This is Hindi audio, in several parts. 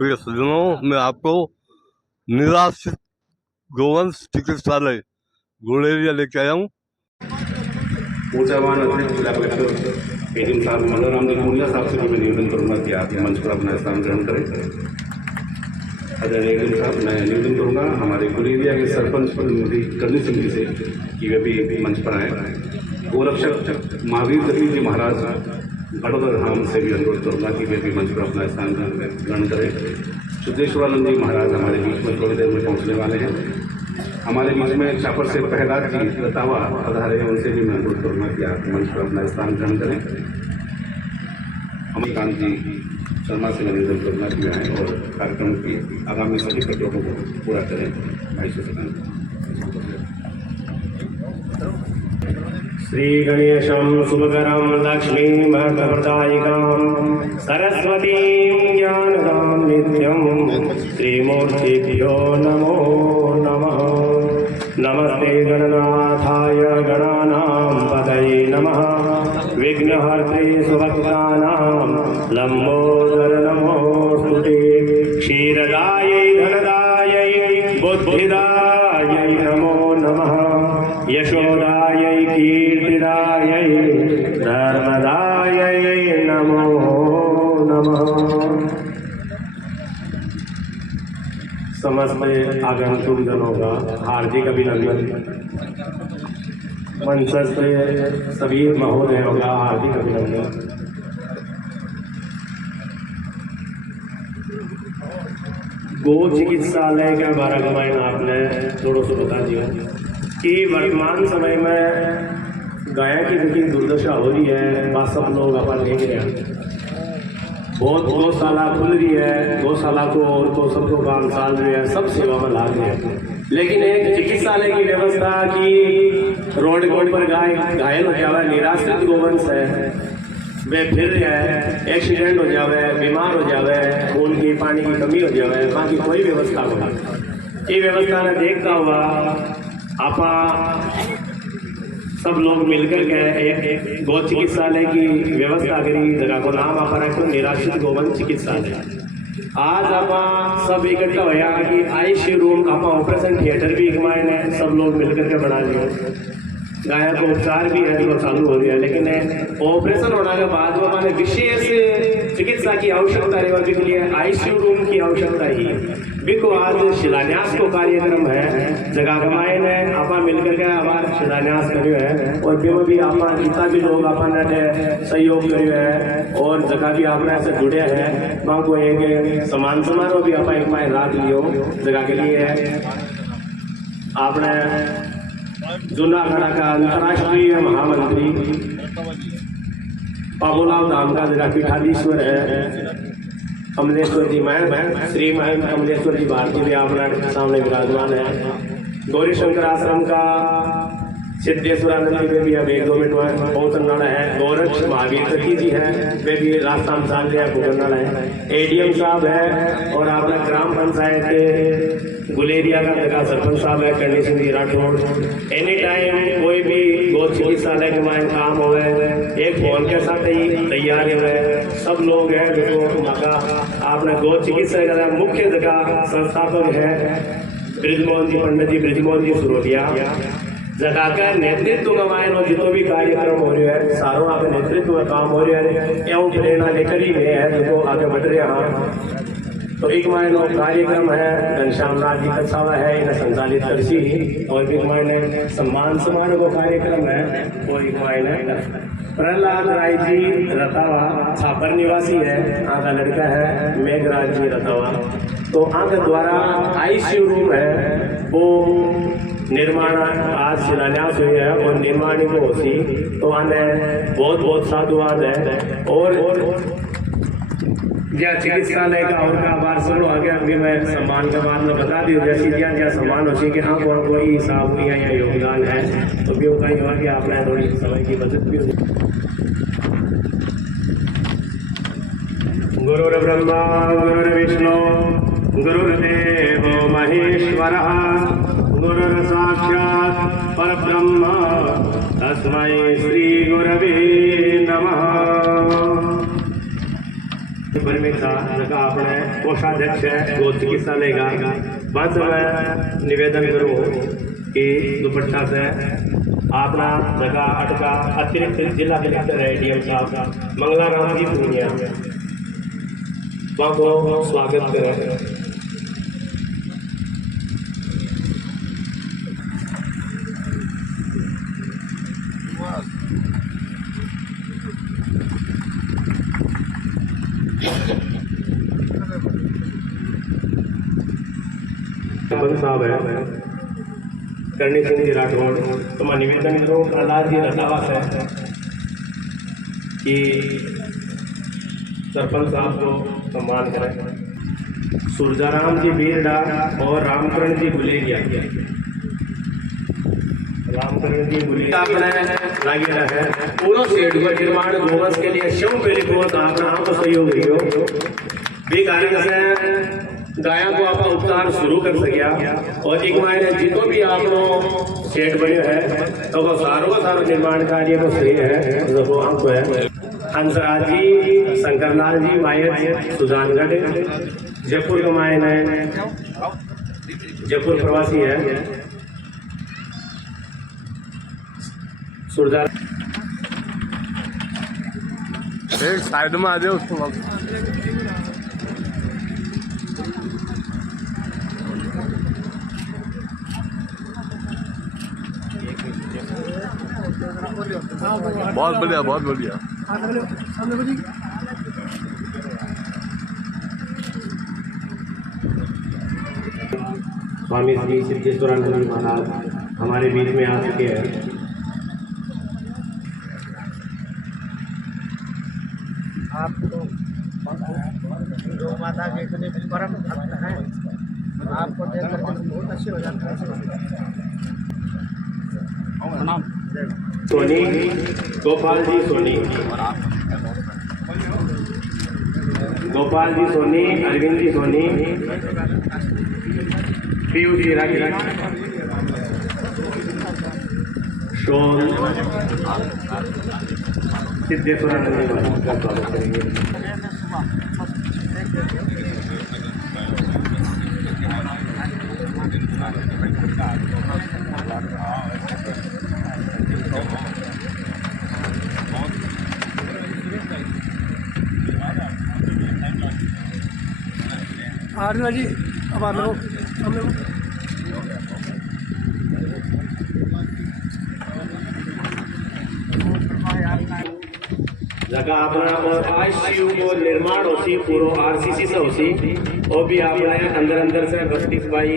प्रिय सज्जनों, मैं आपको निराश्रित गोवंश चिकित्सालय गुलेरिया लेके आया हूँ। ऊर्जावान अध्यक्ष जिला कलेक्टर एडीएम साहब मनोराम निर्मूलिया साहब से भी मैं निवेदन करूंगा कि आप मंच पर अपना स्थान ग्रहण करें। आदरणीय एडीएम साहब, मैं निवेदन करूंगा हमारे गुलेरिया के सरपंच प्रतिनिधि करनी समिति से कि वे भी मंच पर आए। गोरक्षक महावीर दत्त जी महाराज बड़ोदर धाम से भी अनुरोध करूंगा कि वे भी मंच पर अपना स्थान ग्रहण करें। सिद्धेश्वरानंद जी महाराज हमारे बीच में थोड़ी देर में पहुंचने वाले हैं। हमारे बीच में चापर से प्रहलाद जी रतावा पधारे हैं, उनसे भी मैं अनुरोध करूंगा कि आप मंच पर अपना स्थान ग्रहण करें। अमरकांत जी शर्मा से मैं निवेदन करूंगा कि आए और कार्यक्रम की आगामी सभी प्रक्रियाओं को पूरा करें। 250 सेकंड। श्री गणेशं शुभकरं लक्ष्मीं भक्तप्रदायिकां सरस्वतीं ज्ञानदां नित्यं श्रीमूर्तिभ्यो नमो नमः। नमस्ते गणनाथाय गणानां पतये नमः। विघ्नहर्ते सुभक्तानां लम्बोदर नमोस्तुते। क्षीरदायै धनदायै बुद्धिदायै नमो नमः। यशोदायै कीर्तिदायै धर्मदायै नमो नमः। समस्त आगंतुक जनों का हार्दिक अभिनंदन। मंच से सभी महोदयों का हार्दिक अभिनंदन। गो चिकित्सालय के बारे में आपने थोड़ा सा बता दिया कि वर्तमान समय में गाय की जितनी दुर्दशा हो रही है वह सब लोग अपन देख रहे हैं। बहुत गौशाला खुल रही है, गौशाला को और तो सबको काम साल रहे हैं, सब सेवा में ला रहे हैं, लेकिन एक चिकित्सालय की व्यवस्था की रोड पर गाय घायल हो जावे, निराश्रित गोवंश है, वे फिर रहे हैं, एक्सीडेंट हो जावे, बीमार हो जावे, खून की पानी की कमी हो जावे, वहाँ की कोई व्यवस्था हो। ये व्यवस्था ने देखता हुआ आपा सब लोग मिलकर के एक गौ चिकित्सालय की व्यवस्था करी। जगह को नाम आप रखो निराश्रित गोवंश चिकित्सालय। आज आप सब इकट्ठा होया कि आईसीयू रूम आप ऑपरेशन थिएटर भी मायने सब लोग मिलकर के बना लियो। गाय को उपचार भी है जो चालू हो गया, लेकिन ऑपरेशन होने के बाद वो मैंने विशेष चिकित्सा की आवश्यकता है, के लिए आईसीयू रूम की आवश्यकता ही बिको आज शिलान्यास को कार्यक्रम है। जगह कमाए ने आपा मिलकर के हमारा शिलान्यास करियो है और बिको भी आपा जितना भी लोग अपन सहयोग करियो है और जगह भी आपने ऐसे जुड़े हैं, वहाँ को एक सम्मान समारोह भी आप एक माय रात लियो। जगह के लिए आपने जूनागढ़ का अंतर्राष्ट्रीय महामंत्री पाबोलाव धाम का जगह पीठाधीश्वर है कमलेश्वर जी महंत, श्री महंत कमलेश्वर जी भारती भी आपने सामने विराजमान है। गौरी शंकर आश्रम का सिद्धेश्वरानंद जी भी अब 1-2 मिनट में पहुंचने वाला है। गौरक्ष महावीर दत्त जी हैं, वे भी रास्ता में चाल रहे पहुंचने वाला है। एडीएम साहब है और आपने ग्राम पंचायत के गुलेरिया का जगह सरपंच साहब है करनी सिंह जी राठौड़। एनी टाइम कोई भी गौ चिकित्सालय के मायने काम हो एक फोन के साथ ही तैयार हुए सब लोग हैं। देखो मका आपने गौ चिकित्सा का मुख्य जगह संस्थापक है ब्रिजमोहन जी, पंडित जी ब्रिजमोहन जी सुरोटिया। जगह का नेतृत्व का मायने जितो भी कार्यक्रम हो रहे हैं सारों आपके नेतृत्व में काम हो रहे हैं एवं प्रेरणा लेकर ही है जो आगे बढ़ रहे हैं। तो एक मायने कार्यक्रम है घनश्याम राज जी कछावा है, इन्हें संचालित करसी और एक मायने सम्मान समारोह को कार्यक्रम है और एक मायने प्रहलाद राय जी रतावा छापर निवासी है, आका लड़का है मेघराज जी रतावा। तो आके द्वारा आईसीयू रूम है वो निर्माण आज शिलान्यास हुई है और निर्माण को होती तो आने बहुत बहुत साधुवाद है। और या चिकित्सालय का और का बार सुनो आगे अभी मैं सम्मान के बाद में बता दी जैसी क्या क्या सम्मान हो कि हाँ कौन कोई हिसाब हुई है या योगदान है तो भी कहीं और क्या आपने थोड़ी समय की बचत भी होगी। गुरुर्ब्रह्मा गुरुर्विष्णु गुरुर्देव महेश्वरः गुरुर्साक्षात् परब्रह्म तस्मै श्री गुरवे नमः। परमेश्वर आपने कोषाध्यक्ष है वो चिकित्सालय का। बस मैं निवेदन करूँ कि दुपट्टा से अपना जगह अटका अतिरिक्त जिला कलेक्टर है डीएम साहब मंगलाराम जी पूर्णिया वहाँ को स्वागत करें। साहब है करणी सिंह जी राठौड़, तो मैं निवेदन करूँ प्रहलाद जी रंधावा से कि सरपंच साहब को सम्मान करें। सुरजाराम जी बीरडा और रामकरण जी गुलेरिया, रामकरण जी गुलेरिया अपने लागेला है पूरा शेड का निर्माण गोवंश के लिए शव पहले को अपना आप सहयोग रही हो भी कारण से गायों को आप उपचार शुरू कर सकिया। और एक महीने जितो भी आप सेट बने है तो वो सारो निर्माण कार्य को सही है जो आपको है। हंसराज जी, शंकरलाल जी मायर सुजानगढ़ जयपुर का मायन है, जयपुर प्रवासी है। सुरदार एक साइड में आ जाओ उसको। बहुत बढ़िया, बहुत बढ़िया। स्वामी श्री सिद्धेश्वरानंद जी महाराज हमारे बीच में आ चुके हैं। आपको गौ माता के इतने परम भक्त हैं, आपको देख करके बहुत अच्छे हो जाते हैं। सोनी गोपाल जी सोनी, गोपाल जी सोनी, अरविंद जी सोनी, पीयूष जी रागी, शोन सिद्धेश्वरानंद जी महाराज का स्वागत करेंगे। आर्यन जी अब आ लो सामने को। जगह अपना और आईसीयू को निर्माण होती पूरा आरसीसी से होती और भी अपना अंदर से 32 बाई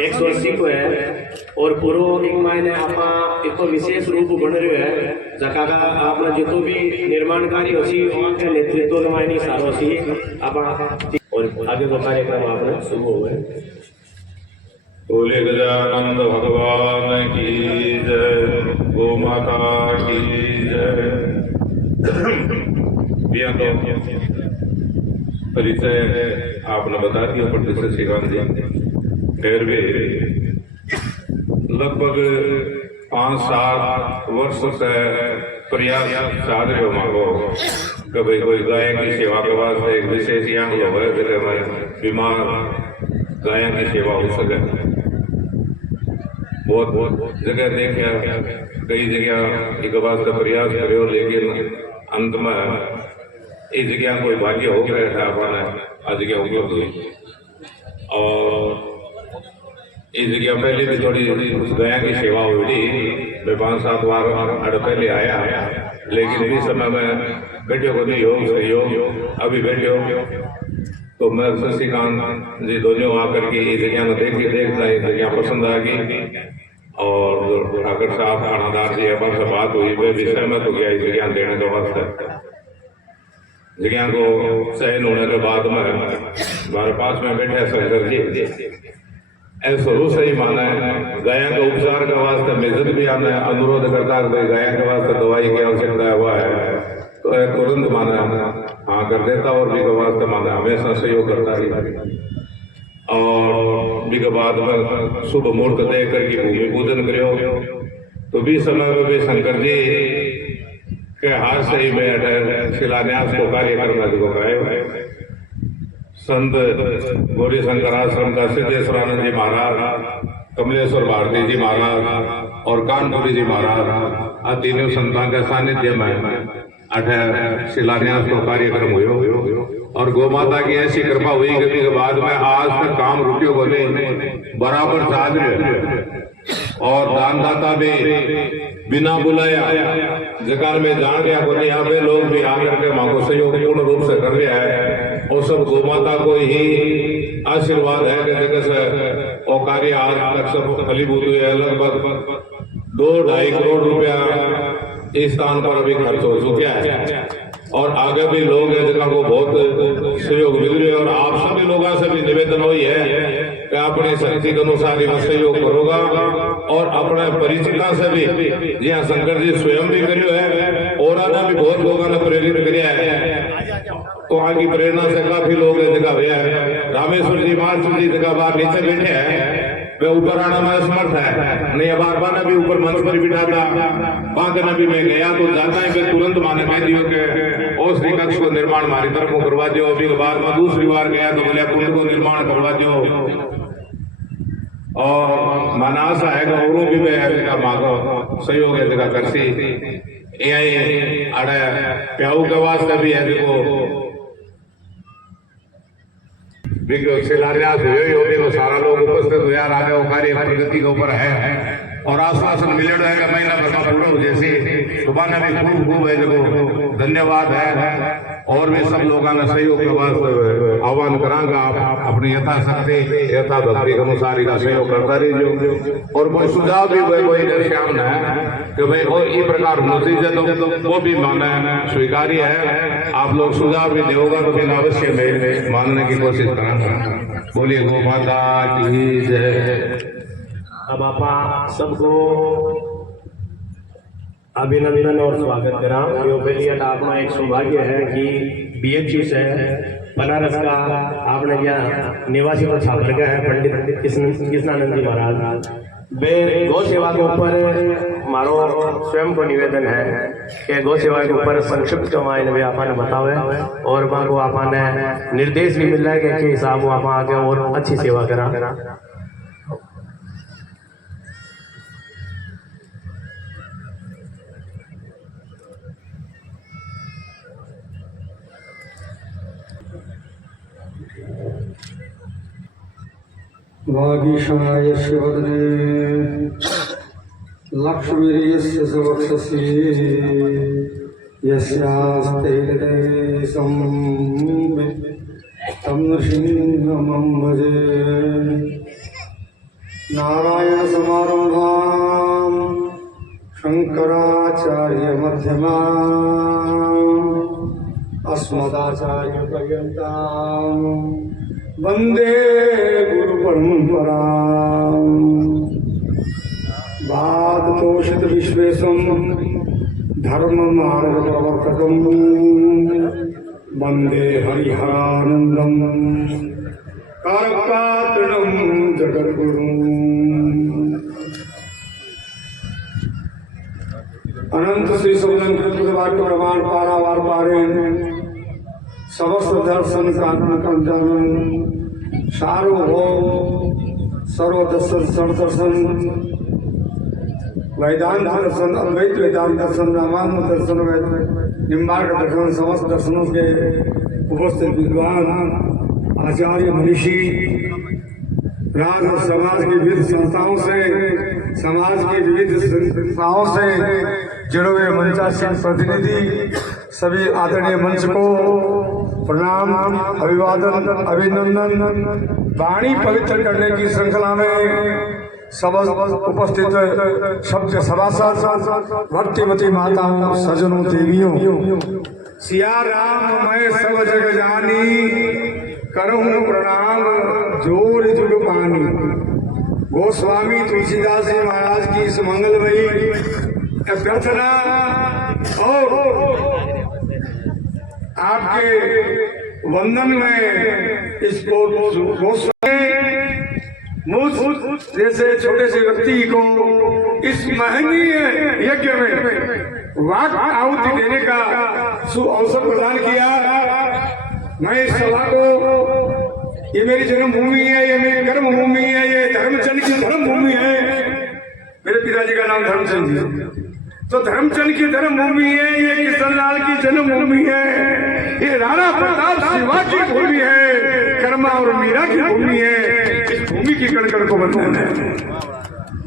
180 को है और पूरा एक महीने आप एक विशेष रूप बन रहे है। जगह का अपना जितो भी निर्माण कार्य होती उनके नेतृत्व में मायने सारो सी आप और आगे का कार्यक्रम आपने शुरू हो गए। बोले गजानंद भगवान की जय, गौ माता की जय। परिचय आपने बता दिया प्रोफेसर श्रीकांत जी। खैर भी लगभग 5-7 वर्ष से प्रयास साध रहे हो मांगो कि भाई कोई गाय की सेवा के वास्ते एक विशेष यहाँ है जिले बीमार गाय की सेवा हो सके। बहुत जगह देखे, कई जगह एक वास्ते प्रयास करो, लेकिन अंत में इस जगह कोई भाग्य हो गया है अपने आ जगह उपलब्ध हुई। और इस जगह पहले भी थोड़ी गया की सेवा हुई, मैं 5-7 बार अड़ पहले आया, लेकिन इस समय में बैठे को नहीं हो सहयोग अभी बैठे हो तो मैं शशिकांत जी दोनों आकर के इस जगह में देखता इस जगह पसंद आ गई। और ठाकर साहब थानादार जी अपन से बात हुई, वे विषय में तो गया इस जगह देने के वास्ते। जगह को चयन होने के बाद में हमारे पास में बैठे शंकर जी शुरू से ही माना है गाय के उपचार के वास्ते मिजन भी आना है, अनुरोध करता है भाई गाय के वास्ते दवाई की आवश्यकता हुआ है तो तुरंत माना हाँ कर देता और भी के वास्ते माना हमेशा सहयोग करता है। और भी के बाद में शुभ मुहूर्त देख करके भूमि पूजन करो तो भी समय में भी शंकर जी के हाथ से ही मैं शिलान्यास को कार्यक्रम को कराए संत गौरी शंकर आश्रम का सिद्धेश्वरानंद जी महाराज, कमलेश्वर भारती जी महाराज और कानपुरी जी महाराज तीनों संतान के सानिध्य में अठ शिलान्यास को कार्यक्रम हुए और गौ माता की ऐसी कृपा हुई कभी के बाद में आज तक काम रुकियो बोले बराबर साथ और दानदाता भी बिना बुलाया जगह में जान गया बोले यहाँ पे लोग भी आकर के मांगो सहयोग पूर्ण रूप से कर रहा है और सब गौ माता को ही आशीर्वाद है कि जगह से और कार्य आज तक सब फलीभूत हुए है। लगभग 2-2.5 करोड़ रुपया इस स्थान पर अभी खर्च हो चुका है और आगे भी लोग हैं जगह को बहुत सहयोग मिल रहे और आप सभी लोगों से भी निवेदन हुई है कि अपनी शक्ति के अनुसार इनका सहयोग करोगा और अपने परिचिता से भी जहाँ शंकर जी स्वयं भी करियो है और आना भी बहुत लोगों ने प्रेरित किया है तो आगे प्रेरणा से काफी लोग जगह हुए हैं। रामेश्वर जी मार्च जी जगह बाहर नीचे बैठे हैं वे ऊपर आना में असमर्थ है नहीं बार बार भी ऊपर मंच पर बिठा था बांधना भी मैं गया तो जाता है तुरंत माने कह दियो के और श्री कक्ष को निर्माण हमारी तरफ को करवा दियो। अभी बार में दूसरी बार गया तो बोले कुंड को निर्माण करवा दियो और माना आशा है औरों भी मांगो सहयोग है जगह करसी अड़े प्याऊ के वास्ते भी है देखो शिलान्यास हुए सारा लोग उपस्थित हुआ रहा वो कार्य प्रगति के ऊपर है और आश्वासन मिले रहेगा महीना भर का पूरा जैसे सुबह में भी खूब है देखो धन्यवाद है और भी सब लोगों का सहयोग के बाद आह्वान करांगा आप अपनी यथाशक्ति यथा भक्ति के अनुसार का सहयोग करता रहिए और कोई सुझाव भी कोई श्याम है कि भाई और ये प्रकार नतीजे तो वो भी माना स्वीकार्य है। आप लोग सुझाव भी देगा तो फिर अवश्य मैं मानने की कोशिश करांगा। बोलिए गौ माता की जय। अब आप सबको अभिनंदन और स्वागत करा जो पहली अपना एक सौभाग्य है कि BHU से बनारस का आपने यहाँ निवासी पर छात्र गए हैं पंडित कृष्णानंद जी महाराज वे गौ सेवा के ऊपर मारो स्वयं को निवेदन है कि गौ सेवा के ऊपर संक्षिप्त भी आपने बतावे और को आपने निर्देश भी मिल रहा है कि हिसाब आप आगे और अच्छी सेवा करा। वागीशाय शिवदने लक्ष्मीर्यस्य सवक्षसि यस्यास्ते हृदये संवित् तं नृसिंहमं भजे। नारायणसमारम्भां शङ्कराचार्यमध्यमाम् अस्मदाचार्यपर्यन्ताम् वंदे गुरु परंपरा। वादतोषित विश्वेशम धर्म मार्ग प्रवर्तकम वंदे हरिहरानंदम कारपात्रणम जगद्गुरुम। अनंत श्री सौजन वाक्य प्रमाण पारावार पारे समस्त दर्शन कांतन सार्वभौम सर्वदर्शन सर्वदर्शन वेदांत दर्शन अद्वैत वेदांत दर्शन रामानुज दर्शन निम्बार्क दर्शन समस्त दर्शनों के उपस्थित विद्वान आचार्य मनीषी राज और समाज की विविध संस्थाओं से समाज की विविध संस्थाओं से जुड़े हुए मंचासीन प्रतिनिधि सभी आदरणीय मंच को प्रणाम अभिवादन अभिनंदन। वाणी पवित्र करने की श्रृंखला में सब उपस्थित शब्द सभासद भक्तिमती माताओं सजनों देवियों सिया राम मैं सब जग जानी करूं प्रणाम जोर जुग पानी। गोस्वामी तुलसीदास जी महाराज की इस मंगलमयी प्रार्थना और आपके वंदन में इसको मुझ जैसे छोटे से व्यक्ति को इस महनीय यज्ञ में वाक आहुति देने का अवसर प्रदान किया। मैं इस सभा को ये मेरी जन्मभूमि है, ये मेरी कर्मभूमि है, ये धर्मचंद की धर्मभूमि है। मेरे पिताजी का नाम धर्मचंद जी है। तो धर्मचंद की धर्मभूमि है, ये किशनलाल की जन्मभूमि है, ये राणा प्रताप शिवा की भूमि है, कर्मा और मीरा की भूमि है। इस भूमि की कण कण को बंधन है।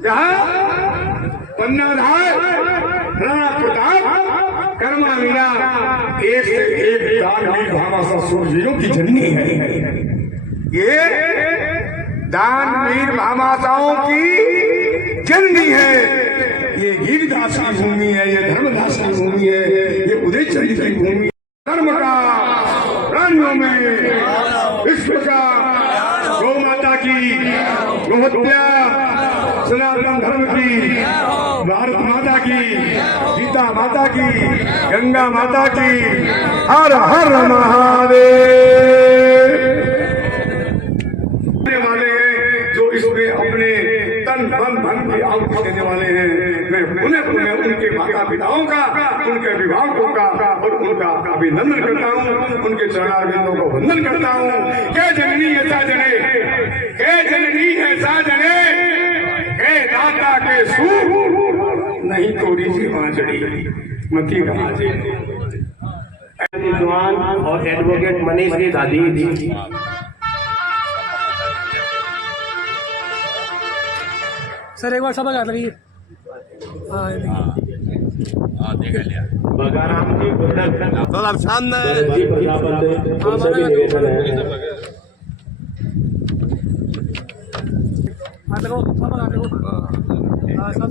यहाँ पन्नाधार, राणा प्रताप, कर्मा मीरा, एक से एक दानवीर भामाशाह सूरवीरों की जननी है। ये दानवीर भामाशाहों की जननी है। ये गिरिदास की भूमि है, ये धर्मदास की भूमि है, ये उदयचंद की भूमि है। धर्म का प्राणियों में विश्व का गौ माता की गोहत्या, सनातन धर्म की, भारत माता की, गीता माता की, गंगा माता की, हर हर महादेव वाले हैं जो इसमें अपने तन मन धन की आहुति देने वाले हैं। मैं पुनः उनके माता पिताओं का, उनके अभिभावकों का और उनका अभिनंदन करता हूँ, उनके चरणारविंदों को वंदन करता हूँ। क्या जननी ऐसा जने, क्या जननी ऐसा जने, हे दाता के सूर नहीं तोड़ी सी बांसुरी मती गाजे। विद्वान और एडवोकेट मनीष की दादी सर एक बार सब आ रही है। बगाराम जी सर आप सामने जी प्रजापति उनसे भी निवेदन है। हाँ देखो सब आ देखो। हाँ सब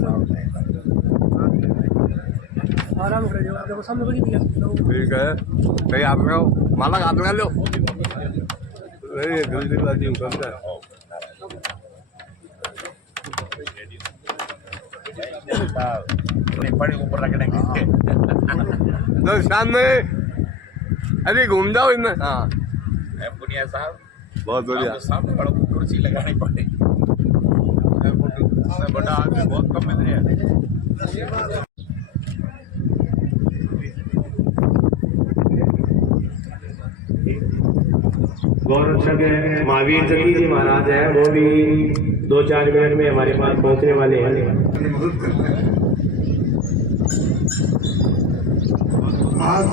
आराम कर जाओ। देखो सब लोग नहीं ठीक है। कहीं आप लोग माला हाथ लगा लो। नहीं जल्दी बाजी करता है। तो सामने अरे घूम जाओ इनमें। हाँ पुनिया साहब बहुत बढ़िया। सामने बड़ा कुर्सी लगानी पड़ेगी, बड़ा आदमी बहुत कम है। गौरक्षक महावीर जकी जी महाराज है, वो भी 2-4 मिनट में हमारे पास पहुंचने वाले हैं। मदद करते हैं। आज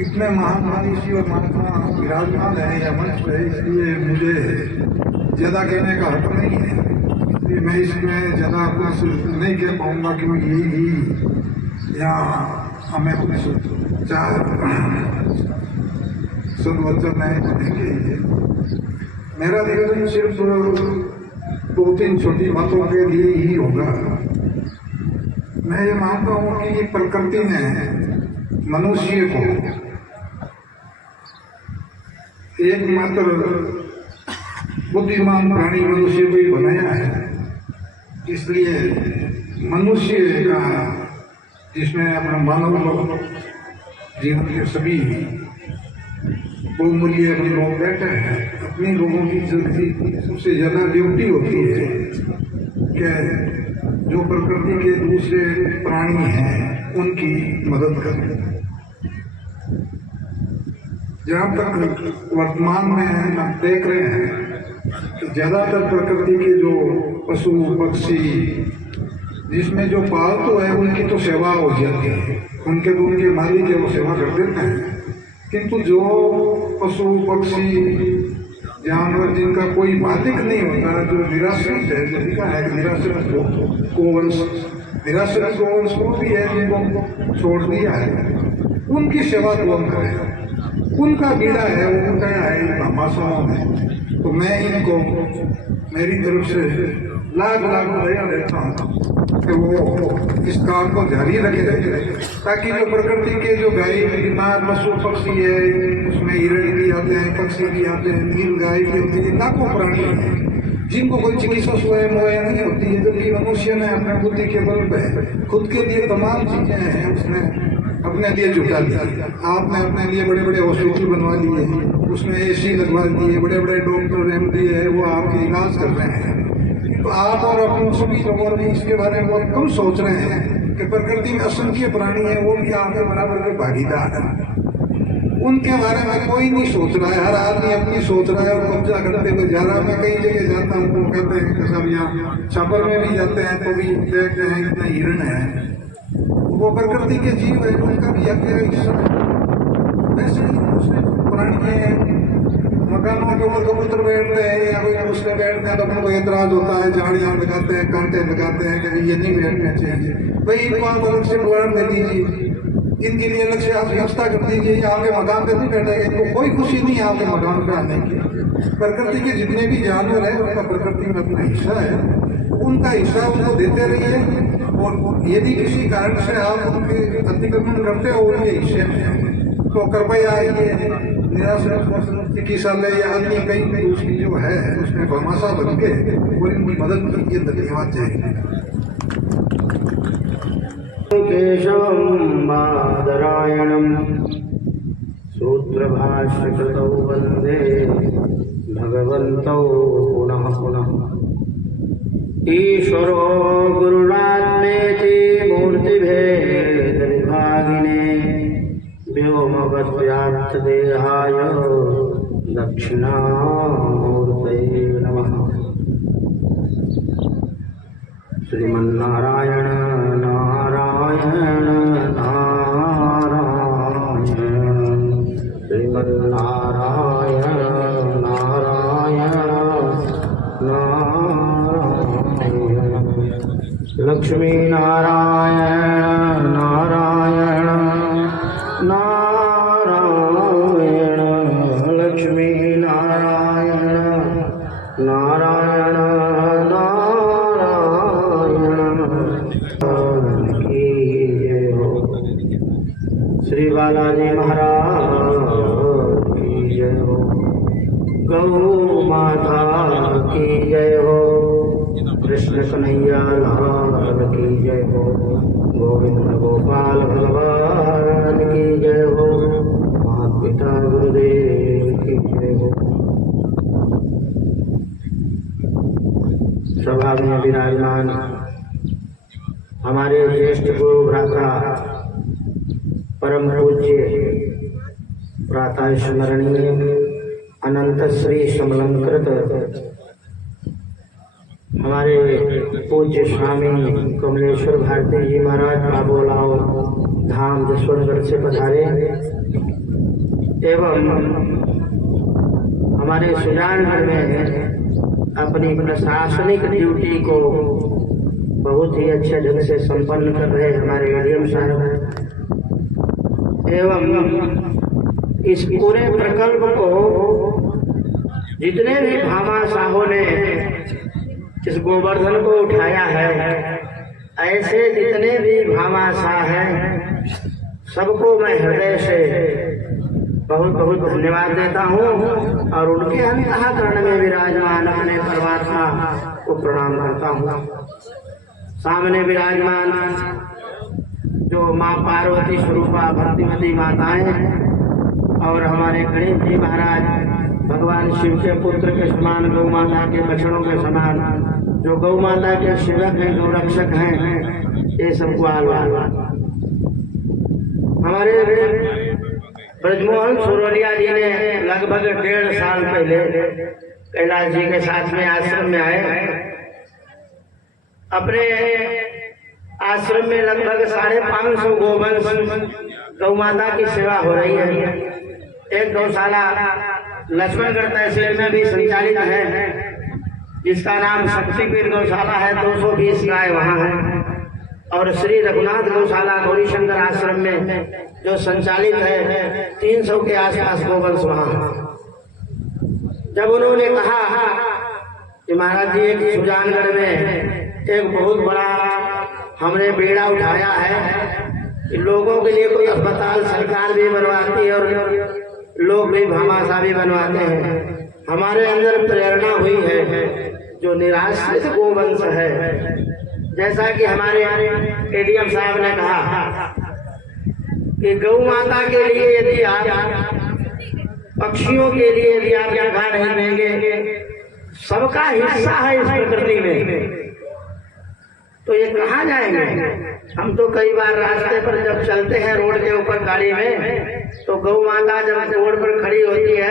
इतने महान मनीषी और महात्मा विराजमान है या मंच है, इसलिए मुझे ज्यादा कहने का हक नहीं है, इसलिए मैं इसमें ज्यादा कुछ नहीं कह पाऊंगा, क्योंकि यही यहाँ हमें कुछ सदवचन देंगे। मेरा निवेदन सिर्फ 2-3 छोटी बातों के लिए ही होगा। मैं ये मानता हूँ कि ये प्रकृति ने मनुष्य को एकमात्र बुद्धिमान प्राणी मनुष्य को ही बनाया है, इसलिए मनुष्य का जिसमें अपना मानव जीवन के सभी बहुमूल्य अपने लोग बैठे हैं, अपने लोगों की सबसे ज्यादा ड्यूटी होती है कि जो प्रकृति के दूसरे प्राणी हैं उनकी मदद करें। जहाँ तक वर्तमान में हम देख रहे हैं, ज्यादातर प्रकृति के जो पशु पक्षी जिसमें जो पालतू है उनकी तो सेवा हो जाती है, उनके तो उनके मालिक है वो सेवा कर देते हैं, किंतु जो पशु पक्षी जानवर जिनका कोई मालिक नहीं होता, जो निराश्रित है, जो लिखा है कि निराश्रित गोवंश, निराश्रित गोवंश वो भी है जिनको छोड़ दिया है, उनकी सेवा कौन करे? उनका बीड़ा है, वो उनका है भामाशाहों में। तो मैं इनको मेरी तरफ से लाख दया देता हूँ कि वो इस काम को जारी रखे, ताकि जो प्रकृति के जो गाय बीमार पशु पक्षी है, उसमें हिरण भी आते हैं, पक्षी भी आते हैं, नील गाय भी होती है, लाखों प्राणी हैं जिनको कोई चिकित्सा स्वयं मुहैया नहीं होती है, जबकि मनुष्य ने अपने बुद्धि के बल पे खुद के लिए तमाम चीजें हैं उसने अपने लिए जुटा लिया। आपने अपने लिए बड़े बड़े हॉस्पिटल बनवा लिए, उसमें AC लगवा दिए, बड़े बड़े डॉक्टर MD है वो आपके इलाज कर रहे हैं। तो आप और अपने सभी लोगों ने इसके बारे में बहुत कम सोच रहे हैं कि प्रकृति में असंख्य प्राणी है, वो भी आपके बराबर के भागीदार हैं। उनके बारे में कोई नहीं सोच रहा है, हर आदमी अपनी सोच रहा है और कब्जा करते हुए जा रहा है। मैं कई जगह जाता हूँ, वो कहते हैं कि सब यहाँ छापर में भी जाते हैं तो भी देखते हैं इतना हिरण है, वो प्रकृति के जीव है, उनका भी एक हिस्सा है। वैसे ही पुरानी मकानों के ऊपर कबूतर बैठते हैं या कोई उसमें बैठते हैं तो अपने को एतराज होता है, झाड़ियाँ लगाते हैं, कांटे लगाते हैं कि ये नहीं बैठना चाहिए। भाई इनको आप अलग से प्लान दे दीजिए, इनके लिए अलग से आप व्यवस्था कर दीजिए, ये आपके मकान पे नहीं बैठेगा, इनको कोई खुशी नहीं है आपके मकान पे आने की। प्रकृति के जितने भी जानवर हैं उनका प्रकृति में अपना हिस्सा है, उनका हिस्सा उनको देते रहिए। और यदि किसी कारण से आप उनके अतिक्रमण करते हो उनके हिस्से में तो कृपया ये निराश्रित चिकित्सालय या अन्य कई उसकी जो है उसमें भामाशाह बन के और इनकी मदद कीजिए। धन्यवाद। जय केशवं बादरायणं सूत्रभाष्यकृतौ वन्दे भगवन्तौ पुनः पुनः। ईश्वरो गुरुरात्मेति मूर्तिभेदविभागिने व्योमवद्व्याप्तदेहाय दक्षिणामूर्तये नमः। श्रीमन्नारायण नारायण नारायण, श्रीमन्नारायण नारायण नारायण, लक्ष्मी नारायण नारायण नारायण, लक्ष्मी नारायण नारायण श्री बालाजी महाराज की जय हो। गौ माता की जय हो। कृष्ण कन्हैया लाल की जय हो। गोविंद गोपाल भगवान की जय हो। माता पिता गुरुदेव की जय हो। सभा में विराजमान हमारे ज्येष्ठ गुरु भ्राता परम पूज्य प्रातः स्मरणीय अनंत श्री समलंकृत हमारे पूज्य स्वामी कमलेश्वर भारती जी महाराज बाबूलाओ धाम जसवंतगढ़ से पधारे एवं हमारे सुजानगढ़ में अपनी प्रशासनिक ड्यूटी को बहुत ही अच्छे ढंग से संपन्न कर रहे हमारे एडीएम साहब एवं इस पूरे प्रकल्प को जितने भी भामाशाहों ने इस गोवर्धन को उठाया है, ऐसे जितने भी भामाशाह हैं सबको मैं हृदय से बहुत बहुत धन्यवाद देता हूँ और उनके अंतःकरण में विराजमान अपने परमात्मा को प्रणाम करता हूँ। सामने विराजमान जो माँ पार्वती स्वरूपा भक्तिमती माताएं और हमारे गणेश जी महाराज भगवान शिव के पुत्र के समान, गौ माता के बछड़ों के समान, जो गौ माता के सेवक हैं, गौ रक्षक हैं, ये सबको आलवाल। हमारे ब्रजमोहन सुरोलिया जी ने लगभग 1.5 साल पहले कैलाश जी के साथ में आश्रम में आए। अपने आश्रम में लगभग 550 गोवंश गौ माता की सेवा हो रही है। एक गौशाला लक्ष्मणगढ़ तहसील में भी संचालित है जिसका नाम शक्तिपीठ गौशाला है, 220 गाय वहाँ है। और श्री रघुनाथ गौशाला गौरीशंकर आश्रम में जो संचालित है 300 के आसपास गोवंश वहाँ है। जब उन्होंने कहा कि महाराज जी एक सुजानगढ़ में एक बहुत बड़ा हमने बेड़ा उठाया है, लोगों के लिए कोई अस्पताल सरकार भी बनवाती है और लोग भी भामाशाह भी बनवाते हैं। हमारे अंदर प्रेरणा हुई है जो निराश्रित गोवंश है, जैसा कि हमारे एडीएम साहब ने कहा कि गौ माता के लिए यदि आप पक्षियों के लिए यदि आप जगह नहीं देंगे, सबका हिस्सा है इस प्रकृति में, तो ये कहाँ जाएंगे? हम तो कई बार रास्ते पर जब चलते हैं रोड के ऊपर गाड़ी में, तो गौ माता जब रोड पर खड़ी होती है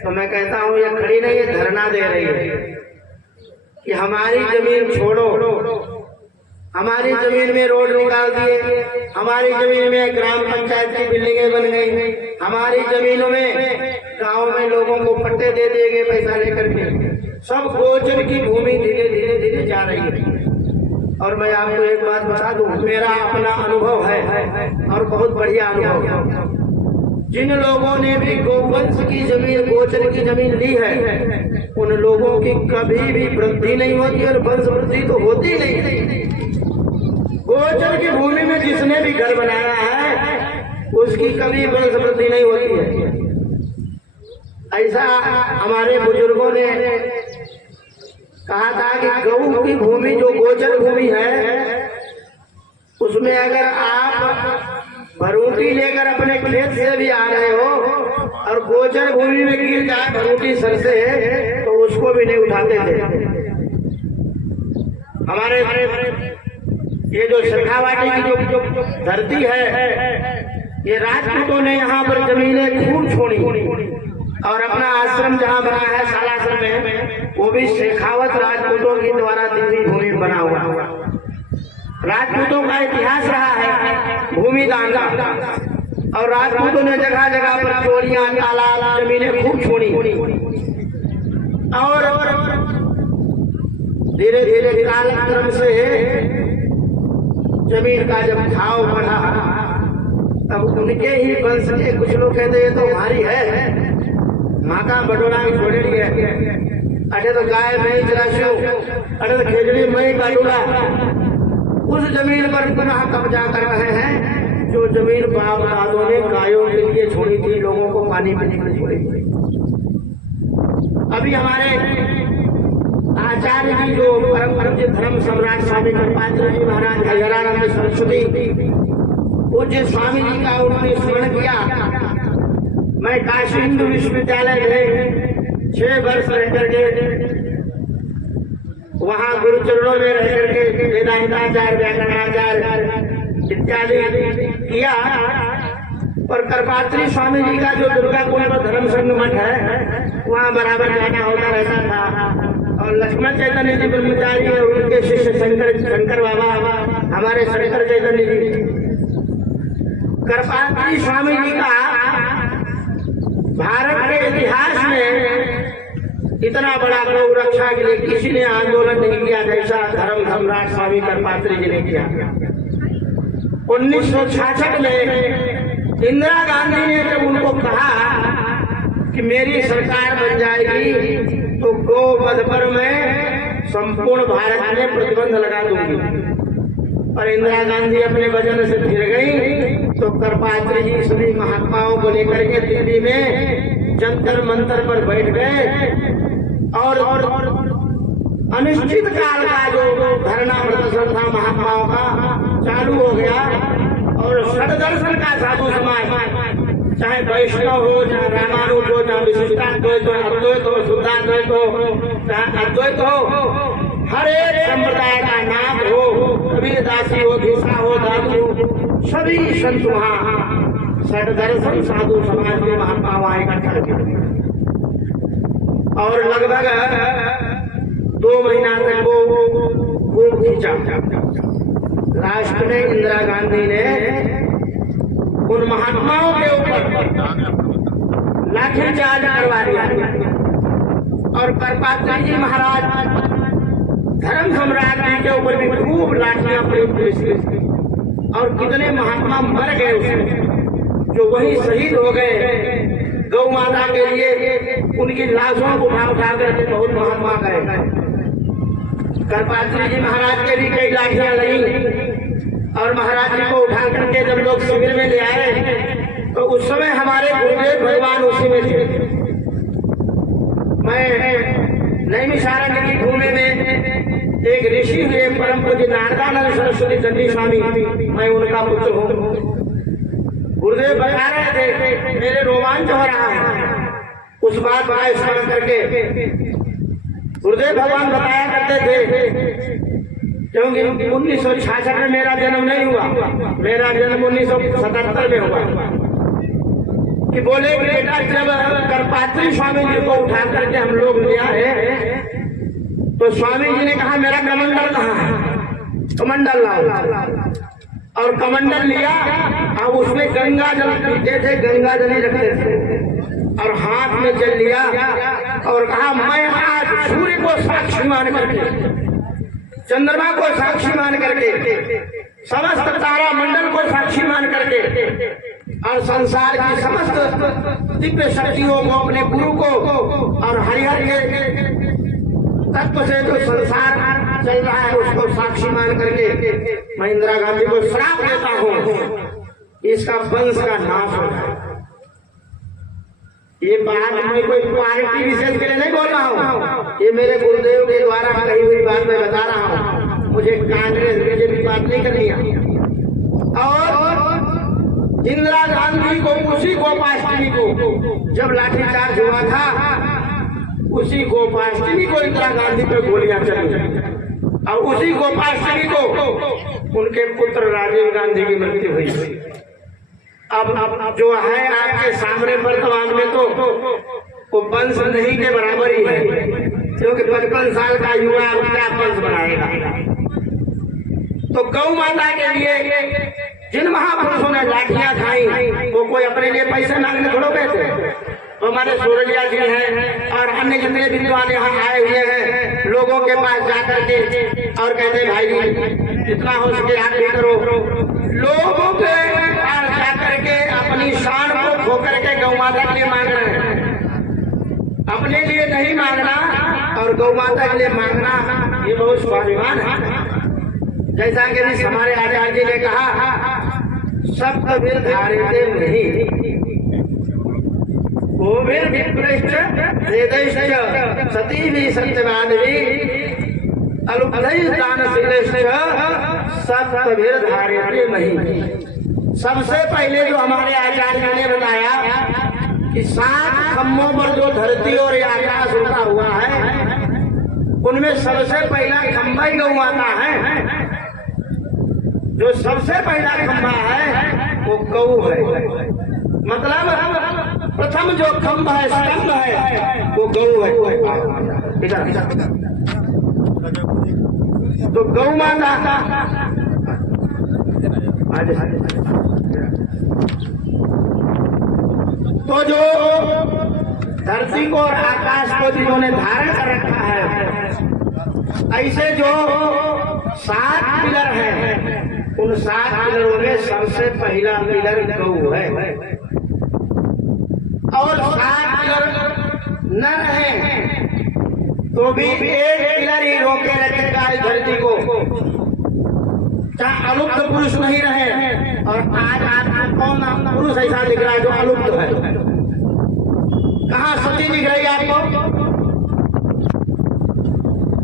तो मैं कहता हूँ ये खड़ी नहीं, ये धरना दे रही है कि हमारी जमीन छोड़ो, हमारी जमीन में रोड निकाल दिए, हमारी जमीन में ग्राम पंचायत की बिल्डिंगें बन गई, हमारी जमीनों में गांव में लोगों को पट्टे दे दिए गए पैसा लेकर के। सब गोचर की भूमि धीरे धीरे धीरे जा रही है। और मैं आपको एक बात बता दूं, मेरा अपना अनुभव है और बहुत बढ़िया अनुभव। जिन लोगों ने भी गोवंश की जमीन, गोचर की जमीन ली है, उन लोगों की कभी भी वृद्धि नहीं होती और वंश वृद्धि तो होती नहीं। गोचर की भूमि में जिसने भी घर बनाया है उसकी कभी वंश वृद्धि नहीं होती है। ऐसा हमारे बुजुर्गों ने कहा था कि गऊ की भूमि जो गोचर भूमि है, उसमें अगर आप भरूटी लेकर अपने खेत से भी आ रहे हो और गोचर भूमि में गिर जाए भरूटी सर से, तो उसको भी नहीं उठाते थे। हमारे ये जो शेखावाटी की जो धरती है, ये राजपूतों ने यहाँ पर जमीनें खूब छोड़ी और अपना आश्रम जहाँ बना है सालासर में, वो भी शेखावत राजपूतों की द्वारा दी हुई भूमि बना हुआ। राजपूतों का इतिहास रहा है भूमि दान का, और राजपूतों ने जगह जगह पर चोरियां, तालाब, जमीनें खूब छोड़ी और धीरे धीरे कालक्रम से जमीन का जब भाव बढ़ा, तब उनके ही वंश के कुछ लोग कहते ये तो हमारी है, माँ का बटोरा छोड़ दिया, अरे तो गाय मैं चराशू, अरे तो खेजड़ी मैं काटूंगा। उस जमीन पर पुनः कब्जा कर रहे हैं जो जमीन बाप दादों ने गायों के लिए छोड़ी थी, लोगों को पानी पीने के लिए छोड़ी थी। अभी हमारे आचार्य जी जो परम पूज्य धर्म सम्राट स्वामी कृपाचार्य जी महाराज हजारानंद सरस्वती पूज्य स्वामी जी का उन्होंने स्मरण किया। मैं काशी हिंदू विश्वविद्यालय में 6 वर्ष रह करके वहाँ गुरु चरणों में रह करके वेदांताचार्य, व्याकरणाचार्य इत्यादि किया। और करपात्री स्वामी जी का जो दुर्गा कुंड पर धर्म संघ मठ है, वहाँ बराबर जाना होता रहता था। और लक्ष्मण चैतन्य जी ब्रह्मचारी और उनके शिष्य शंकर बाबा, हमारे शंकर चैतन्य जी, करपात्री स्वामी जी का भारत के इतिहास में इतना बड़ा गौ रक्षा के लिए किसी ने आंदोलन नहीं किया जैसा धर्म सम्राट स्वामी करपात्री जी ने किया। 1966 में इंदिरा गांधी ने जब उनको कहा कि मेरी सरकार बन जाएगी तो गौ वध पर मैं संपूर्ण भारत में प्रतिबंध लगा दूंगी, और इंदिरा गांधी अपने वजन से फिर गई, तो करपात्री जी सभी महात्माओं को लेकर के दिल्ली में जंतर मंतर पर बैठ गए और अनिश्चित काल का जो धरना प्रदर्शन था महात्माओं का चालू हो गया। और षड्दर्शन का साधु समाज, चाहे वैष्णव हो, चाहे रामानुज हो, चाहे विशिष्टाद्वैत हो, अद्वैत हो, शुद्धाद्वैत हो, चाहे अद्वैत हो, हर एक संप्रदाय का नाम हो, कबीरदासी हो, घिसा हो, दादू हो, सभी संत वहाँ षड्दर्शन साधु समाज के महात्मा वहाँ इकट्ठा किए। और लगभग 2 महीना तक वो खींचा। राष्ट्र में इंदिरा गांधी ने उन महात्माओं के ऊपर लाठीचार्ज करवा दिया और करपात्री जी महाराज धर्म सम्राट जी के ऊपर भी खूब लाठियां पड़ी पुलिस की। और कितने महात्मा मर गए उसमें, जो वही शहीद हो गए गौ माता के लिए, उनकी लाशों को उठा कर बहुत महात्मा गए। करपात्री जी महाराज के भी कई लाठियां लगी और महाराज जी को उठा करके जब लोग शिविर में ले आए तो उस समय हमारे गुरुदेव भगवान उसी में थे। मैं नैमिषारण्य की भूमि में एक ऋषि हुए परम पूज्य नारदानंद सरस्वती चंडी स्वामी, मैं उनका पुत्र हूँ। गुरुदेव बता रहे थे, मेरे रोमांच हो रहा है उस बात का स्मरण करके। गुरुदेव भगवान बताया करते थे क्योंकि 1966 में मेरा जन्म नहीं हुआ, मेरा जन्म 1977 में हुआ। कि बोले कि बेटा जब करपात्री स्वामी जी को उठा करके हम लोग लिया है तो स्वामी जी ने कहा मेरा कमंडल कहाँ है, कमंडल लाओ। और कमंडल लिया और उसमें गंगा जल पीते थे, गंगा जल ही रखते थे और हाथ में जल लिया और कहा मैं आज सूर्य को साक्षी मान करके, चंद्रमा को साक्षी मान करके, समस्त तारा मंडल को साक्षी मान करके और संसार की समस्त दिव्य शक्तियों को, अपने गुरु को और हरिहर के तत्व से जो संसार चल रहा है उसको साक्षी मान करके मैं इंदिरा गांधी को श्राप देता हूँ इसका वंश का नाश हो जाए। ये बात मैं कोई पार्टी विशेष के लिए नहीं बोल रहा हूँ, ये मेरे गुरुदेव के द्वारा कही हुई बात मैं बता रहा हूँ। मुझे कांग्रेस बीजेपी बात नहीं करनी है। और इंदिरा गांधी को, उसी गोपाष्टमी को जब लाठीचार्ज हुआ था, उसी गोपाष्टमी को इंदिरा गांधी पर गोलियां चली और उसी गोपाष्टमी को उनके पुत्र राजीव गांधी की मृत्यु हुई। अब जो है आपके सामने वर्तमान में तो वो वंश नहीं के बराबर ही है, क्योंकि 55 साल का युवा क्या वंश बनाएगा। तो गौ माता के लिए जिन महापुरुषों ने लाठियां खाई वो कोई अपने लिए पैसे मांगने थोड़ो गए थे। तो हमारे सूरलिया जी हैं और अन्य जितने विद्वान यहाँ आए हुए हैं, लोगों के पास जाकर के और कहते भाई जितना हो सके आप भी करो। लोगों के पास जाकर के अपनी शान को खो करके गौ माता के लिए मांग रहे हैं, अपने लिए नहीं मांगना और गौ माता के लिए मांगना ये बहुत स्वाभिमान है। जैसा कि हमारे आचार्य जी ने कहा सप्तवीर धारिते नहीं गोवीर विप्रश्च वेदैश्च सती भी सत्यवादी अलुप्तैः दानशीलैश्च सप्तवीर धारिते नहीं। सबसे पहले जो हमारे आचार्य ने बताया कि 7 खम्भों पर जो धरती और आकाश रुका हुआ है उनमें सबसे पहला खंभा ही गौ माता है। जो सबसे पहला खंभा है वो गौ है, मतलब प्रथम जो खंभा है, स्तंभ है वो गौ है। तो गौ माता तो जो धरती को और आकाश को जिन्होंने धारण कर रखा है, ऐसे जो 7 पिलर हैं उन 7 पिलरों में सबसे पहला पिलर गौ है और 7 पिलर नर है तो भी एक पिलर ही रोके रखेगा इस धरती को, चाहे अलुप्त पुरुष नहीं रहे। और आज आपको कौन पुरुष ऐसा दिख रहा है जो अलुप्त है? कहाँ सती दिख रही है आपको?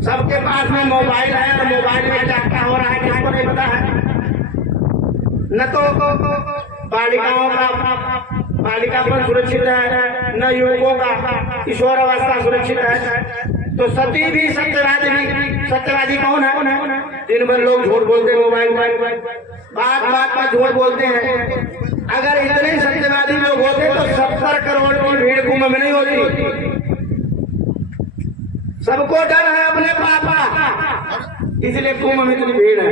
सबके पास में मोबाइल है और मोबाइल में क्या क्या हो रहा है किसको नहीं पता है। न तो बालिकाओं का बालिकापन सुरक्षित है, न युवकों का किशोर अवस्था सुरक्षित है। तो सती भी सत्यवादी कौन है? दिन भर लोग झूठ बोलते हैं, मोबाइल बात बात पर झूठ बोलते हैं। अगर इतने सत्यवादी लोग होते तो 70 करोड़ की भीड़ कुंभ में नहीं होती। सबको डर है अपने पापा, इसलिए कुंभ में इतनी भीड़ है।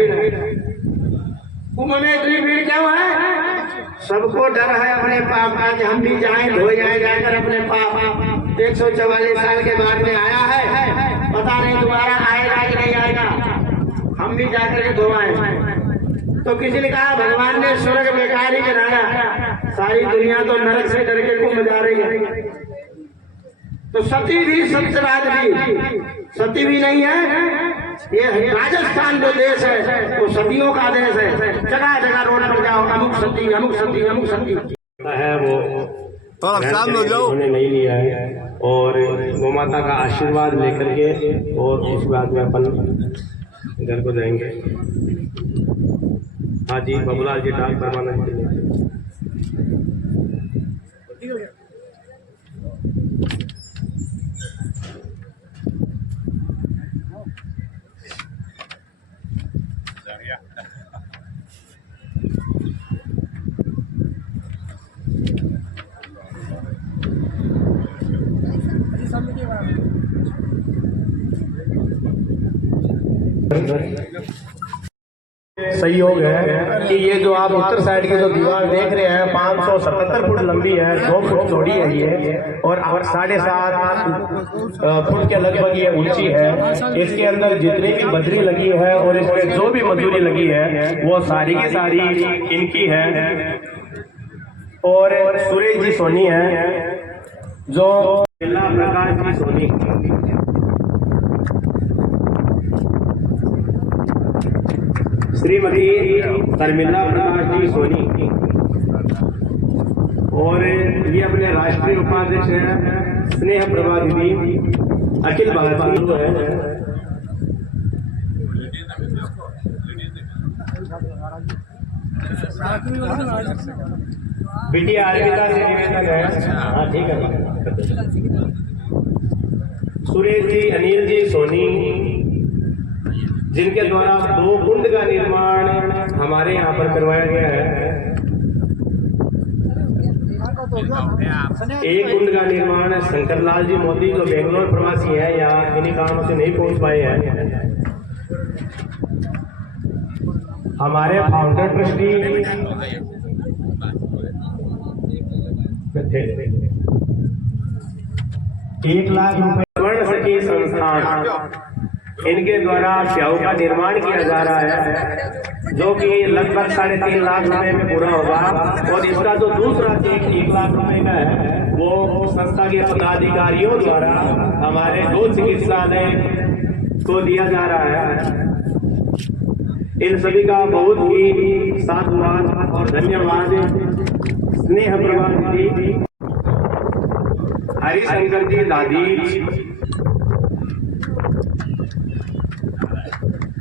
कुंभ में इतनी भीड़ क्यों है? सबको डर है अपने पापा कि हम भी जाएं, धोए जाए जाकर अपने पापा 144 साल के बाद में आया है, पता नहीं दोबारा आएगा कि नहीं आएगा, हम भी जाकर के धोआएं। तो किसी ने कहा भगवान ने स्वर्ग बेकार ही बनाया, सारी दुनिया तो नरक से डर के कुंभ जा रही है। तो सती भी सत्यवाद भी सती भी नहीं है। ये राजस्थान जो देश है वो सतियों का देश है। जगह जगह रोड पर जाओ अमुक सती अमुक सती अमुक सती है वो उन्होंने नहीं लिया है। और गौ माता का आशीर्वाद लेकर के और इस बात में अपन घर को जाएंगे। हाँ जी, बबुलाल जी डाक परमानंद के लिए सहयोग है कि ये जो आप उत्तर साइड की जो दीवार देख रहे हैं 577 फुट लंबी है, 2 फुट चौड़ी है ये, और 7.5 फुट के लगभग ये ऊंची है। इसके अंदर जितनी भी बजरी लगी है और इसमें जो भी मजदूरी लगी है वो सारी की सारी इनकी है। और सुरेश जी सोनी है जो प्रकाश जी सोनी, श्रीमती शर्मिला प्रकाश जी सोनी, और ये अपने राष्ट्रीय उपाध्यक्ष हैं स्नेह प्रभा दीदी, अखिल भारतीय है। बिटिया अर्पिता से निवेदन है, हाँ ठीक है। सुरेश जी अनिल जी सोनी, जिनके द्वारा 2 कुंड का निर्माण हमारे यहाँ पर करवाया गया है। एक कुंड का निर्माण शंकरलाल जी मोदी जो बेंगलोर प्रवासी है या इन्हीं कारणों से नहीं पहुंच पाए हैं। हमारे फाउंडर ट्रस्टी 1 लाख रुपए स्वर्ण सखी संस्थान, इनके द्वारा प्याऊ का निर्माण किया जा रहा है, जो कि लगभग 3.5 लाख रुपए में पूरा होगा। और इसका जो दूसरा चेक 1 लाख रुपए का है वो संस्था के पदाधिकारियों द्वारा हमारे 2 चिकित्सालय को दिया जा रहा है। इन सभी का बहुत ही साधुवाद और धन्यवाद। स्नेह प्रभा दीदी, हरिशंकर जी दादी,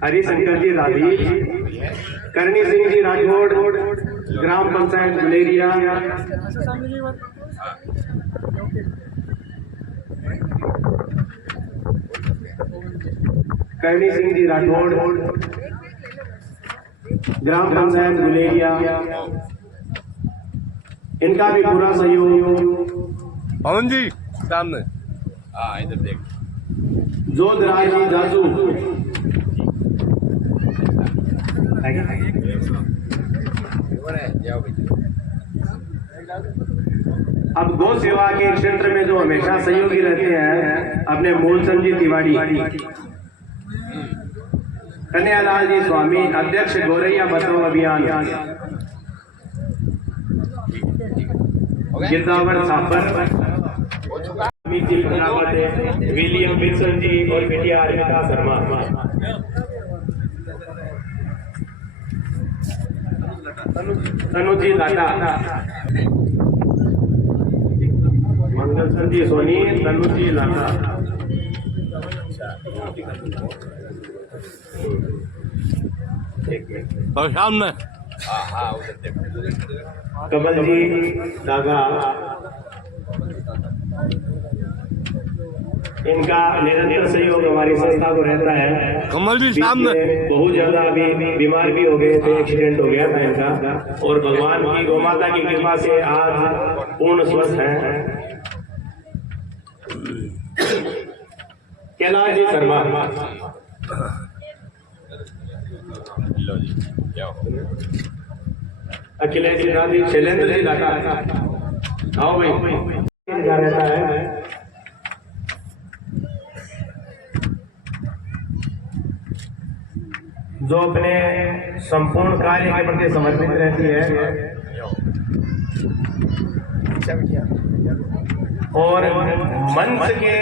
हरिशंकर जी दादी, करणी सिंह जी राठौड़, ग्राम पंचायत गुलेरिया, करणी सिंह जी राठौड़, ग्राम पंचायत गुलेरिया, इनका भी पूरा सहयोग। पवन जी सामने, इधर देख। जोधराज जी जाजू, अब गौ सेवा के क्षेत्र में जो हमेशा सहयोगी रहते हैं अपने मूलचंद जी तिवारी, कन्हैयालाल जी स्वामी, अध्यक्ष गौरैया बचाओ अभियान, गिरदावर छापर, विलियम विल्सन जी और बिटिया अर्पिता शर्मा, तनु जी लाटा, मंगल चंद जी सोनी, तनु जी लाटा, और सामने कमल जी दागा, इनका निरंतर सहयोग हमारी संस्था को रहता है। कमल जी सामने, बहुत ज्यादा अभी बीमार भी हो गए थे, एक्सीडेंट हो गया था इनका, और भगवान की गौ माता की कृपा से आज पूर्ण स्वस्थ हैं। कैलाश जी शर्मा, अखिलेश जी गांधी, शैलेंद्र जी लाटा, आओ भाई रहता है। जो अपने संपूर्ण कार्य के प्रति समर्पित रहती है और मंच के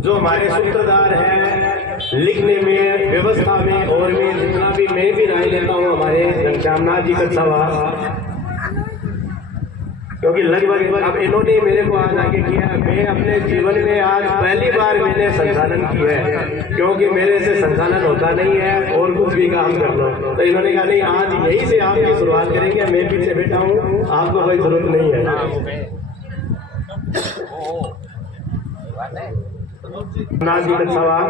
जो हमारे सूत्रधार हैं लिखने में, व्यवस्था में, और में जितना भी मैं भी राय लेता हूँ हमारे घनश्यामनाथ जी कत्सावा, क्योंकि लगभग अब इन्होंने मेरे को आज आगे किया। मैं अपने जीवन में आज पहली बार मैंने संचालन किया है, क्योंकि मेरे से संचालन होता नहीं है और कुछ भी काम कर लो, तो इन्होंने कहा नहीं आज यहीं से आपकी शुरुआत करेंगे, मैं पीछे बैठा हूँ, आपको कोई जरूरत नहीं है। नाथ जी का सवाल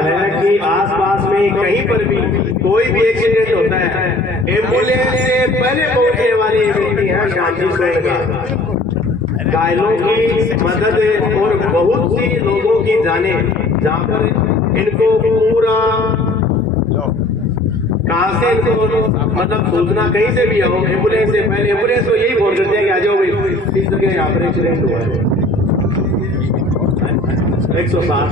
है कि आसपास में कहीं पर भी कोई भी एक्सीडेंट होता है, एम्बुलेंस से पहले पहुंचने वाली व्यक्ति है शांति स्वर्ण का। घायलों की मदद और बहुत सी लोगों की जाने, जहाँ पर इनको पूरा कहाँ से इनको मतलब सूचना कहीं से भी हो, एम्बुलेंस से पहले एम्बुलेंस को यही फोन करते हैं कि आ जाओ भाई, इस जगह यहाँ पर एक्सीडेंट हुआ है। 107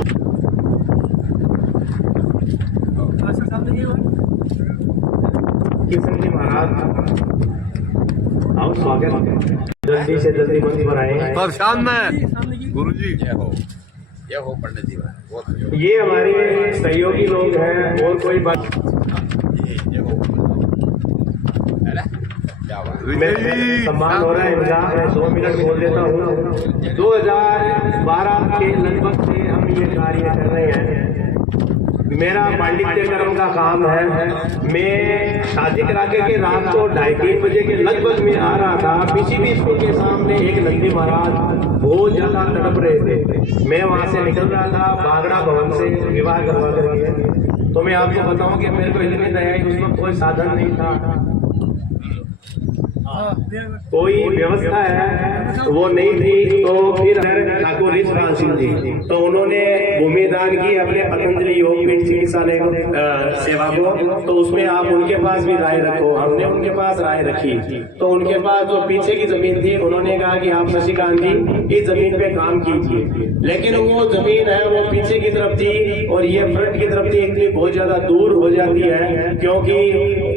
किशन जी महाराज, आओ स्वागत, जल्दी से जल्दी मंच पर आए। परेशान में गुरु जी ये हमारे सहयोगी लोग हैं और कोई बात सम्मान हो रहा है इनका। मैं 2 मिनट बोल देता हूँ। 2012 के लगभग से हम ये कार्य कर रहे हैं। मेरा पांडित्य कर्म का काम है। मैं शादी करा के रात को 2:30-3 बजे के लगभग में आ रहा था। पीसीबी स्कूल के सामने एक नंदी महाराज बहुत ज्यादा तड़प रहे थे। मैं वहां से निकल रहा था बागड़ा भवन से विवाह करवा करके। तो मैं आपको बताऊं कि मेरे को इतनी दया आई, उस वक्त कोई साधन नहीं था, कोई व्यवस्था है वो नहीं थी। तो फिर ठाकुर ऋषिपाल सिंह जी, तो उन्होंने भूमि दान की अपने पतंजलि योगपीठ चिकित्सालय सेवा को। तो उसमें आप उनके पास भी राय रखो। हमने उनके पास राय रखी। तो उनके पास जो पीछे की जमीन थी, उन्होंने कहा कि आप शशिकांत जी इस जमीन पे काम कीजिए। लेकिन वो जमीन है वो पीछे की तरफ थी और ये फ्रंट की तरफ थी, इसलिए बहुत ज्यादा दूर हो जाती है। क्योंकि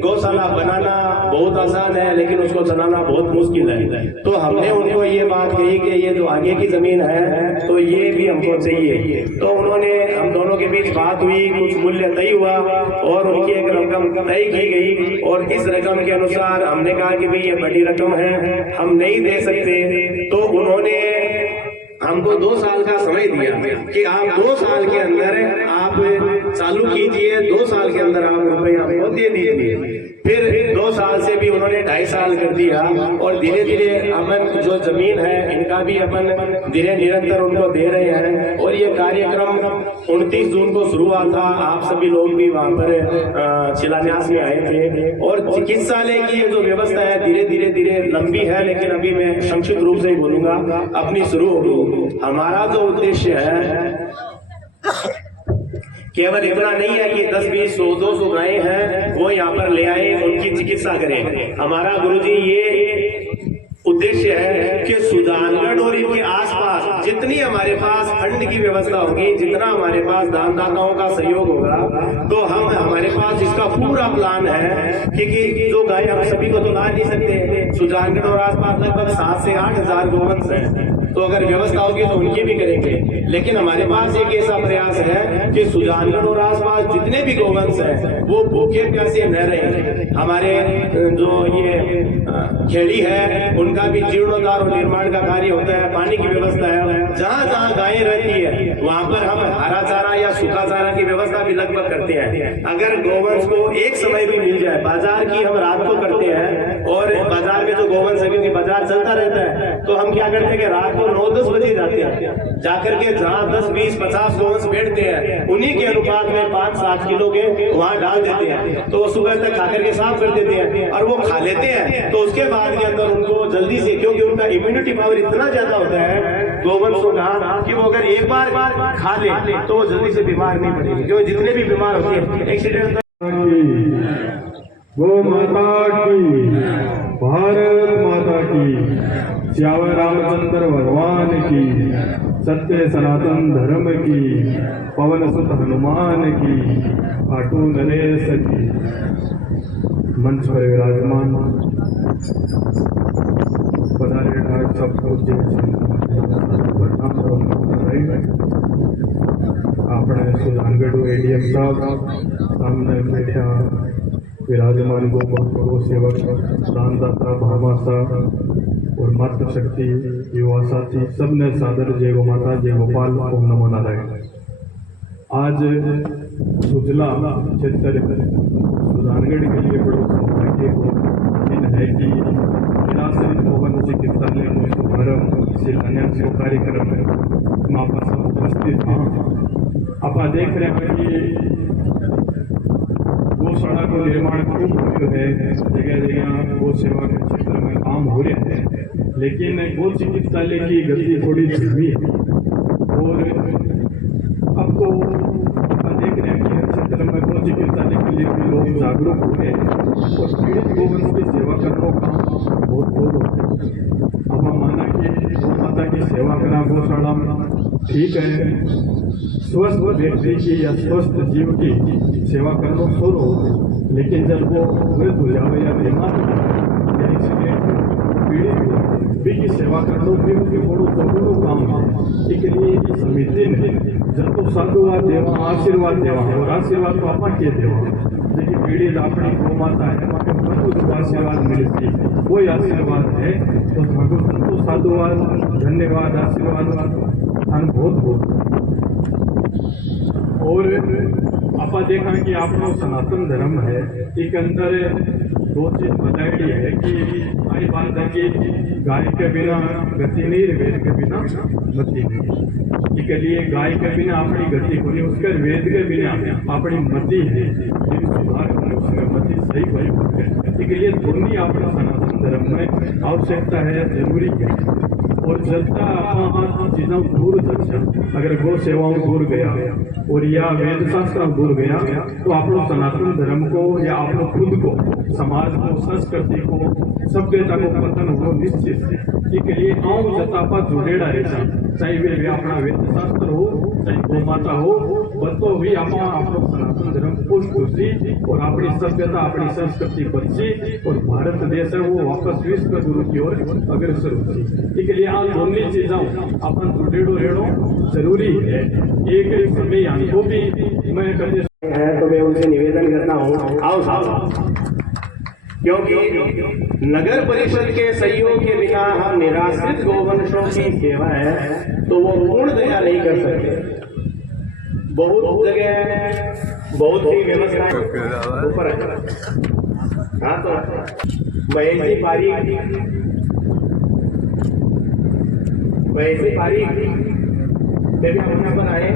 गौशाला बनाना बहुत आसान है लेकिन उसको चलाना बहुत मुश्किल है। तो हमने उनको ये बात कही कि ये जो आगे की जमीन है तो ये भी हमको चाहिए। तो उन्होंने, हम दोनों के बीच बात हुई, कुछ मूल्य तय हुआ और उनकी एक रकम तय की गई। और इस रकम के अनुसार हमने कहा कि भाई ये बड़ी रकम है, हम नहीं दे सकते। तो उन्होंने हमको 2 साल का समय दिया कि आप 2 साल के अंदर आप चालू कीजिए, 2 साल के अंदर आप रुपये हमको दे दीजिए। फिर 2 साल से भी उन्होंने 2.5 साल कर दिया और धीरे धीरे अपन जो जमीन है इनका भी अपन धीरे निरंतर उनको दे रहे हैं। और ये कार्यक्रम 29 जून को शुरू हुआ था। आप सभी लोग भी वहाँ पर शिलान्यास में आए थे। और चिकित्सालय की ये जो व्यवस्था है धीरे लंबी है, लेकिन अभी मैं संक्षिप्त रूप से ही बोलूंगा, अपनी शुरू होगी। हमारा जो उद्देश्य है केवल इतना नहीं है कि 10, 20, 100, 200 गायें हैं वो यहाँ पर ले आए, उनकी चिकित्सा करें। हमारा गुरुजी ये उद्देश्य है कि सुजानगढ़ और इनके आसपास जितनी हमारे पास फंड की व्यवस्था होगी, जितना हमारे पास दानदाताओं का सहयोग होगा, तो हम हमारे पास इसका पूरा प्लान है कि जो गाय हम सभी को तो ला नहीं सकते। सुजानगढ़ और आसपास लगभग 7 से 8 हजार गोवंश है। तो अगर व्यवस्था होगी तो उनकी भी करेंगे। लेकिन हमारे पास एक ऐसा प्रयास है कि सुजानगढ़ और आसपास जितने भी गोवंश हैं वो भूखे प्यासे न रहे। हमारे जो ये खेड़ी है उनका भी जीर्णोद्धार और निर्माण का कार्य होता है, पानी की व्यवस्था है। जहाँ जहाँ गायें रहती है वहाँ पर हम हरा चारा या सूखा चारा की व्यवस्था भी लगभग करते हैं। अगर गोवंश को एक समय भी मिल जाए, बाजार की हम रात को करते हैं और बाजार में जो गोवंश है क्योंकि बाजार चलता रहता है, तो हम क्या करते हैं कि रात को 9-10 बजे जाते हैं, जाकर के जहाँ 10, 20, 50 गोवंश बैठते हैं उन्हीं के अनुपात में 5-7 किलो के वहाँ डाल देते हैं। तो सुबह तक खाकर के साफ कर देते हैं और वो खा लेते हैं। तो उसके बाद के अंदर उनको जल्दी से, क्योंकि उनका इम्यूनिटी पावर इतना ज्यादा होता है गोवंशों का कि वो अगर एक बार खा ले तो वो जल्दी से बीमार नहीं पड़ेगी। क्योंकि जितने भी बीमार होते हैं एक्सीडेंट। गो माता की, भारत माता की, श्यावर रामचंद्र भगवान की, सत्य सनातन धर्म की, पवन सुत हनुमान की, खाटू नरेश की। मंच पर विराजमान पधारे ठाक सबको अपने सुजानगढ़ एडीएम साहब सामने बैठा विराजमान गो सेवक, दानदाता, भामासा और मातृशक्ति, युवा साथी सबने सादर जय गो माता, जय गोपाल, ओम नमो नारायण। आज सुजला क्षेत्र सुजानगढ़ के लिए बड़े सौभाग्य को दिन है कि निराश्रित गोवंश चिकित्सालय में शुभारंभ शिलान्यास को कार्यक्रम में मापा सब उपस्थित हैं। आप देख रहे हैं कि गौशाला को निर्माण खूब हो है, जगह जगह गौ सेवा के क्षेत्र में काम हो रहे हैं, लेकिन गौ चिकित्सालय की गति थोड़ी धीमी है। और अब तो देख रहे हैं कि हर क्षेत्र में गौ चिकित्सालय के लिए भी लोग जागरूक हो रहे हैं और पीड़ित गोवंश की सेवा करने का बहुत होता है। अब हम माना कि गौ माता की सेवा करना गौशाला में ठीक है, स्वस्थ व्यक्ति की या स्वस्थ जीव की सेवा करना शुरू हो, लेकिन जब वो मृत हो जाए या बीमार हो जाए या इसलिए पीड़ित भी की सेवा करना भी उनके बड़ो जरूरी काम है। इसलिए समिति ने जब तो साधुवाद देवा आशीर्वाद देवा और आशीर्वाद तो आपा के देवा, लेकिन पीड़ित अपनी गौ माता है भगवत आशीर्वाद मिलती कोई आशीर्वाद है तो भगवान को साधुवाद धन्यवाद आशीर्वाद बहुत बहुत। और आप देखा कि आपको सनातन धर्म है, एक अंदर दो चीज बताई है कि आई बात है कि गाय के बिना गति नहीं, वेद के बिना मति नहीं। इसके लिए गाय के बिना अपनी गति को नहीं, उसके वेद के बिना अपनी मति है, सुधार करें उसमें मति सही बनी। इसके लिए दोनों अपने सनातन धर्म में आवश्यकता है, जरूरी है। और जनता चीज़ों दूर दर्शन अगर गौ सेवाओं दूर गया और या वेद शास्त्र दूर गया तो आप लोग सनातन धर्म को या आप लोग खुद को, समाज को, संस्कृति को, सभ्यता को पतन हो निश्चित है। इसके लिए गाँव जतापा जुड़ेड़ा रहता, चाहे वे अपना वेद शास्त्र हो चाहे गौ माता हो, बतो भी आप लोग सनातन धर्म खुश खुशी और अपनी सभ्यता अपनी संस्कृति बची और भारत देश है वो वापस विश्व गुरु की ओर अग्रसर होती। इसके लिए आज दोनों चीजों अपन जुड़ेड़ो रेड़ो जरूरी है। एक समय हमको भी मैं कभी है तो मैं उनसे निवेदन करता हूँ, आओ साहब, क्योंकि नगर परिषद के सहयोग के बिना हम निराश्रित गोवंशों की सेवा है तो वो पूर्ण दया नहीं कर सकते। बहुत जगह बहुत ही व्यवस्थाएं ऊपर है। हाँ तो वैसी पारी जब हम यहाँ पर आए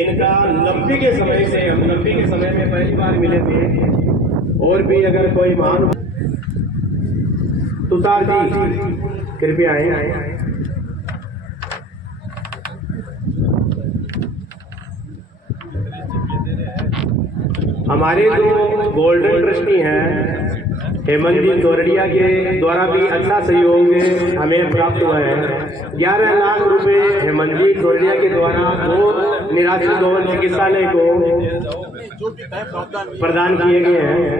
इनका 90 के समय से, हम 90 के समय में पहली बार मिले थे। और भी अगर कोई मान तुषार जी कृपया आए। हमारे जो गोल्डन ट्रस्टी हैं हेमंत जी चौरड़िया के द्वारा भी अच्छा सहयोग हमें प्राप्त हुआ है। 11 लाख रुपए हेमंत जी चौरड़िया के द्वारा दो निराश्रित गोवंश चिकित्सालय को प्रदान किए गए हैं।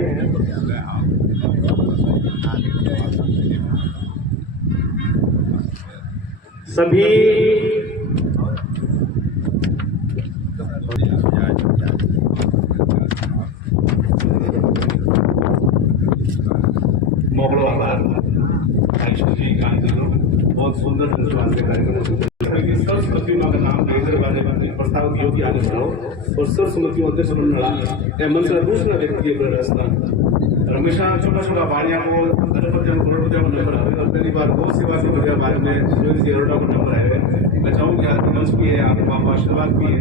सभी मोगलो आभार जी बहुत सुंदर सरस्वती माँ का नाम प्रस्ताव दियो कि आगे बढ़ाओ और सरस्वती अध्यक्ष मंडला मंच दूसरा व्यक्ति हमेशा छोटा छोटा बारियां को अरबपति करोड़पति का नंबर आए और पहली बार गौ सेवा के बगैर बारे में सुरेश जी अरोड़ा का नंबर आए। मैं चाहूँ कि आपके मंच भी है, आपके बाबा आशीर्वाद भी है।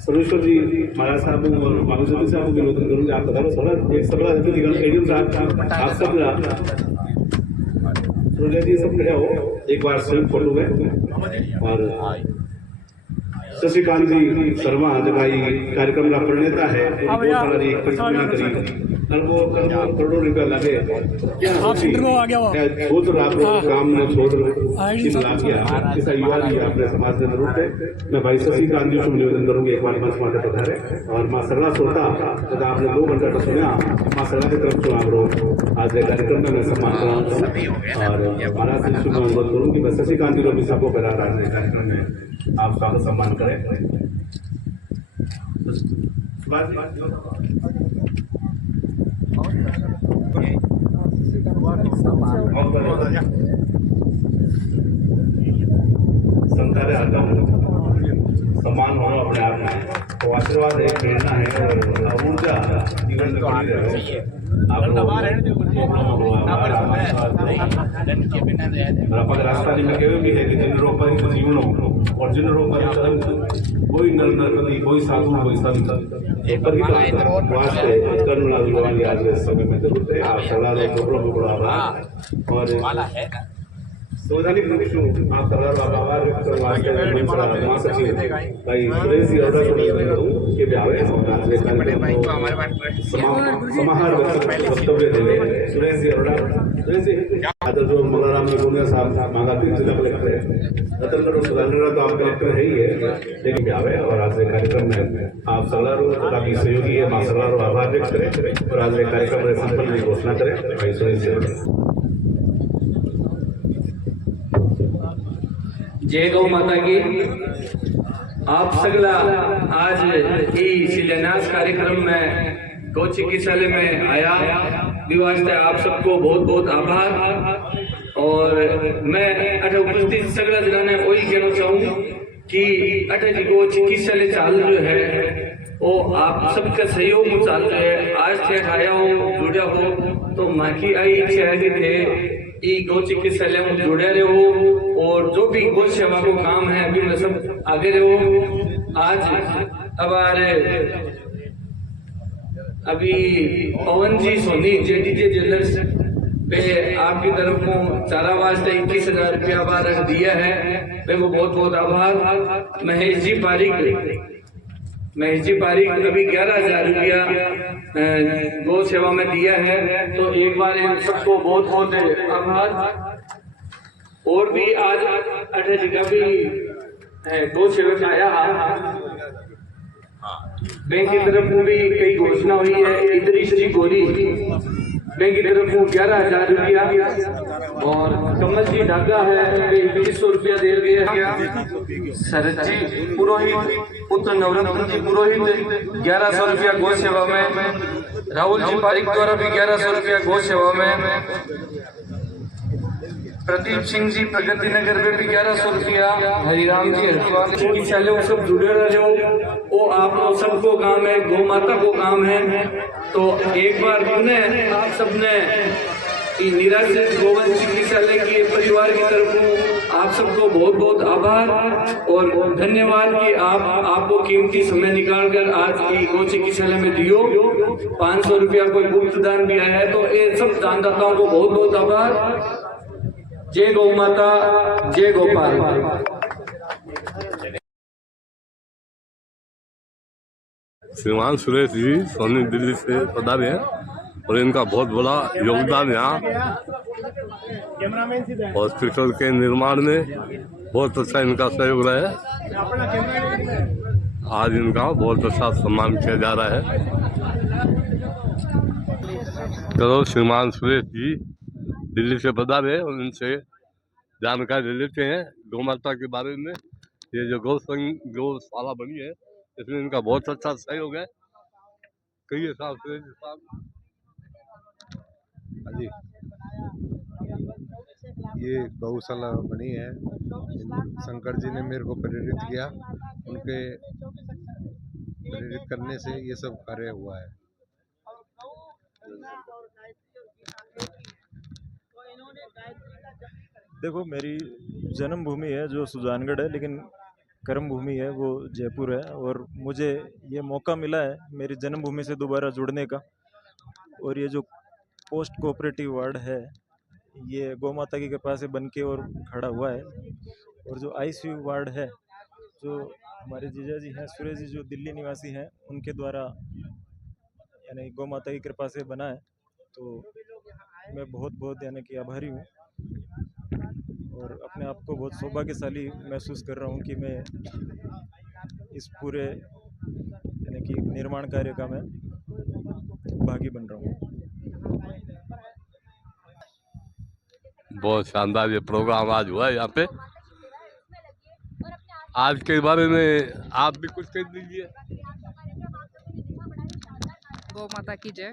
सर्वेश्वर जी महाराज साहब और माधुरी साहब को विनोदन करूँगा। आप बता दो एक सभा एडीएम साहब आप सब जी सब खड़े हो एक बार सिर्फ फोटो में। और शशिकांत जी शर्मा जगह कार्यक्रम का प्रणेता है, करोड़ों रुपया लगे छोड़ आप काम में छोड़ ऐसा युवा भी अपने समाज में जरूरत है। मैं भाई शशिकांत जी को निवेदन करूंगी एक बार मंच माता पधारे और माँ सरला श्रोता आपने 2 घंटा तो सुना, माँ सरला की तरफ चुनाव करो आज कार्यक्रम में मैं सम्मान कराऊंगा और महाराज से शुभ अनुरोध करूँ कि मैं शशिकांत जी को भी सबको करा रहा है कार्यक्रम में आप स्वागत सम्मान करें। संतारे आता हूँ सम्मान होना अपने आप में तो आशीर्वाद है, प्रेरणा है और ऊर्जा जीवन में रास्ता में केवे भी है कि जिन रोग पर जीवनो और जिन रोग पर कोई नर नरपति कोई साधु कोई संत एक पर ही वास्ते कर्मला भगवान आज के समय में जरूर है आप सलाह लो को आभार और सोधानी पुरुषों आप सलाह आभार व्यक्त वास्ते मंत्रा महासचिव भाई सुरेश जी ऑर्डर के ब्यावे आज के कार्यक्रम समाहार वक्तव्य देवे सुरेश जी ऑर्डर सुरेश जी आदर जो मलाराम निकुंजा साहब मांगा जिला कलेक्टर है रतनगढ़ सुधारगढ़ तो आप कलेक्टर है ही है लेकिन ब्यावे और आज के कार्यक्रम में आप सलाह काफी सहयोगी है मां सलाह आभार व्यक्त करें और आज के कार्यक्रम में सफल की घोषणा करें भाई सुरेश जी जय गौ माता की। आप सगला आज ही शिलान्यास कार्यक्रम में गौ चिकित्सालय में आया वास्ते आप सबको बहुत बहुत आभार। और मैं अठे उपस्थित सगला जिला ने वही कहना चाहूँ कि अठे जी गौ चिकित्सालय चाल रहे है वो आप सबका सहयोग में चाल रहे है। आज थे आया हो जुड़ा हो तो माँ की आई इच्छा है कि थे गौ चिकित्सालय में जुड़े रहो और जो भी गौ सेवा को काम है अभी में सब आगे रहो। आज हमारे अभी पवन जी सोनी जेडीजे ज्वेलर्स पे आपकी तरफ को चारा वास्ते 21,000 रुपया बार दिया है मेरे को बहुत बहुत आभार। महेश जी पारिक अभी 11,000 रुपया गौ सेवा में दिया है तो एक बार इन सबको बहुत बहुत आभार। और भी आज अठे जगह भी गौ सेवक आया बैंक की तरफ भी कई घोषणा हुई है। इदरीश जी गोरी बैंक की तरफ 11,000 रुपया और कमल जी ढाका है 2,500 रुपया दे गए। शरद जी पुरोहित पुत्र नवरत्न जी पुरोहित 1,100 रुपया गौ सेवा में। राहुल जी पारिक द्वारा भी 1,100 रुपया गौ सेवा में। प्रदीप सिंह जी प्रगति नगर में भी 1,100 रुपया। हरिराम जी हरिद्वार चिकित्सालय सब जुड़े रहो वो आप सबको काम है गौ माता को काम है। तो एक बार पुनः आप सबने निराश्रित गोवंश चिकित्सालय के परिवार की तरफ आप सबको बहुत बहुत आभार और धन्यवाद कि आपको कीमती समय निकालकर आज की गौ चिकित्सालय में दियो। 500 रुपया कोई गुप्त दान भी आया है तो ये सब दानदाताओं को बहुत बहुत आभार। जय गौ माता जय गोपाल। श्रीमान सुरेश जी सोनी दिल्ली से पधारे हैं और इनका बहुत बड़ा योगदान यहाँ हॉस्पिटल के निर्माण में बहुत अच्छा इनका सहयोग रहा है। आज इनका बहुत अच्छा सम्मान किया जा रहा है। चलो श्रीमान सुरेश जी दिल्ली से पधारे और इनसे जानकारी लेते हैं गौ माता के बारे में। ये जो गौशाला बनी है इसमें इनका बहुत अच्छा सहयोग है। कहिए साहब सुरेश साहब। जी ये गौशाला बनी है शंकर जी ने मेरे को प्रेरित किया उनके प्रेरित करने से ये सब कार्य हुआ है। देखो मेरी जन्मभूमि है जो सुजानगढ़ है लेकिन कर्म भूमि है वो जयपुर है और मुझे ये मौका मिला है मेरी जन्मभूमि से दोबारा जुड़ने का। और ये जो पोस्ट कोऑपरेटिव वार्ड है ये गौ माता की कृपा से बनके और खड़ा हुआ है। और जो आईसीयू वार्ड है जो हमारे जीजा जी हैं सुरेश जी जो दिल्ली निवासी हैं उनके द्वारा यानी गौ माता की कृपा से बना है। तो मैं बहुत बहुत यानी कि आभारी हूँ और अपने आप को बहुत सौभाग्यशाली महसूस कर रहा हूँ कि मैं इस पूरे यानी कि निर्माण कार्य का मैं भागी बन रहा हूँ। बहुत शानदार ये प्रोग्राम आज हुआ है यहाँ पे। आज के बारे में आप भी कुछ कह दीजिए। गौ माता की जय।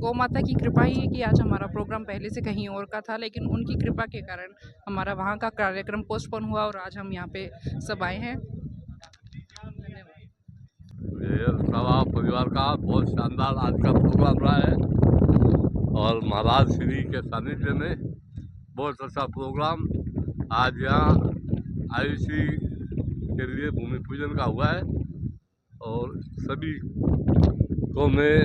गौ माता की कृपा ही है कि आज हमारा प्रोग्राम पहले से कहीं और का था लेकिन उनकी कृपा के कारण हमारा वहाँ का कार्यक्रम पोस्टपोन हुआ और आज हम यहाँ पे सब आए हैं। धन्यवाद। ये सभा परिवार का बहुत शानदार आज का प्रोग्राम रहा है और महाराज श्री के सानिध्य में बहुत अच्छा प्रोग्राम आज यहाँ आयुषी के लिए भूमि पूजन का हुआ है और सभी को मैं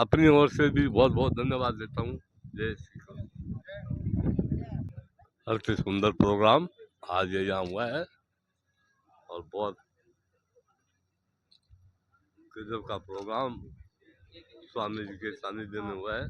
अपनी ओर से भी बहुत बहुत धन्यवाद देता हूँ। जय श्री कृष्ण। अति सुंदर प्रोग्राम आज ये यहाँ हुआ है और बहुत गजब का प्रोग्राम स्वामी जी के सानिध्य में हुआ है।